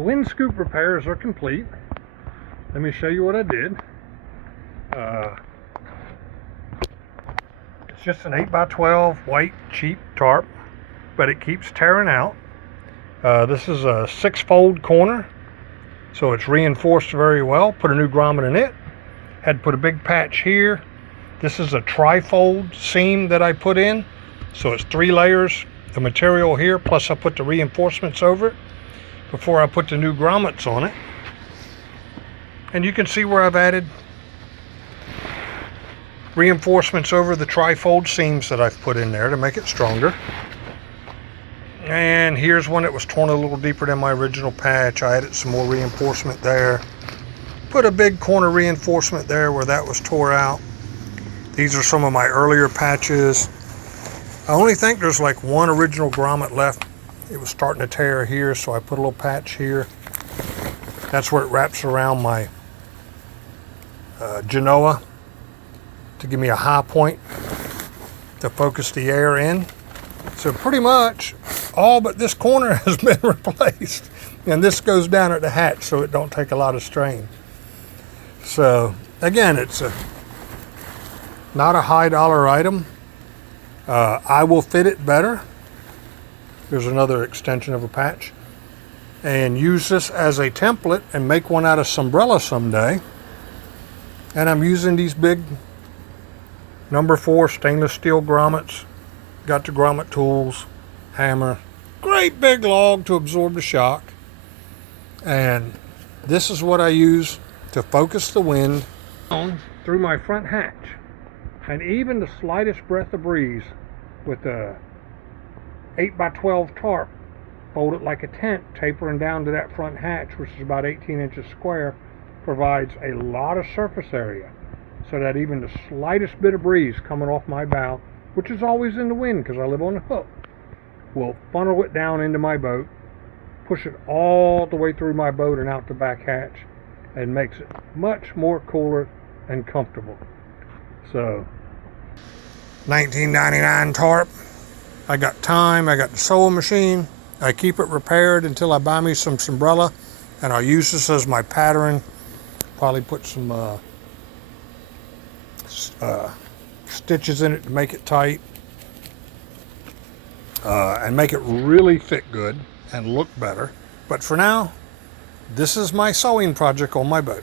The wind scoop repairs are complete. Let me show you what I did. It's just an 8x12 white cheap tarp, but it keeps tearing out. This is a 6-fold corner, so it's reinforced very well. Put a new grommet in it. Had to put a big patch here. This is a tri-fold seam that I put in, so it's 3 layers of material here, plus I put the reinforcements over it before I put the new grommets on it. And you can see where I've added reinforcements over the tri-fold seams that I've put in there to make it stronger. And here's one that was torn a little deeper than my original patch. I added some more reinforcement there. Put a big corner reinforcement there where that was tore out. These are some of my earlier patches. I only think there's like one original grommet left. It was starting to tear here, so I put a little patch here. That's where it wraps around my Genoa to give me a high point to focus the air in. So pretty much all but this corner has been replaced. And this goes down at the hatch so it don't take a lot of strain. So again, it's not a high dollar item. I will fit it better. There's another extension of a patch. And use this as a template and make one out of Sunbrella someday. And I'm using these big number 4 stainless steel grommets. Got the grommet tools, hammer, great big log to absorb the shock. And this is what I use to focus the wind through my front hatch. And even the slightest breath of breeze with a 8x12 tarp folded like a tent tapering down to that front hatch, which is about 18 inches square, provides a lot of surface area so that even the slightest bit of breeze coming off my bow, which is always in the wind because I live on a hook, will funnel it down into my boat, push it all the way through my boat and out the back hatch, and makes it much more cooler and comfortable. So, $19.99 tarp. I got time, I got the sewing machine. I keep it repaired until I buy me some Sunbrella, and I'll use this as my pattern. Probably put some stitches in it to make it tight and make it really fit good and look better. But for now, this is my sewing project on my boat.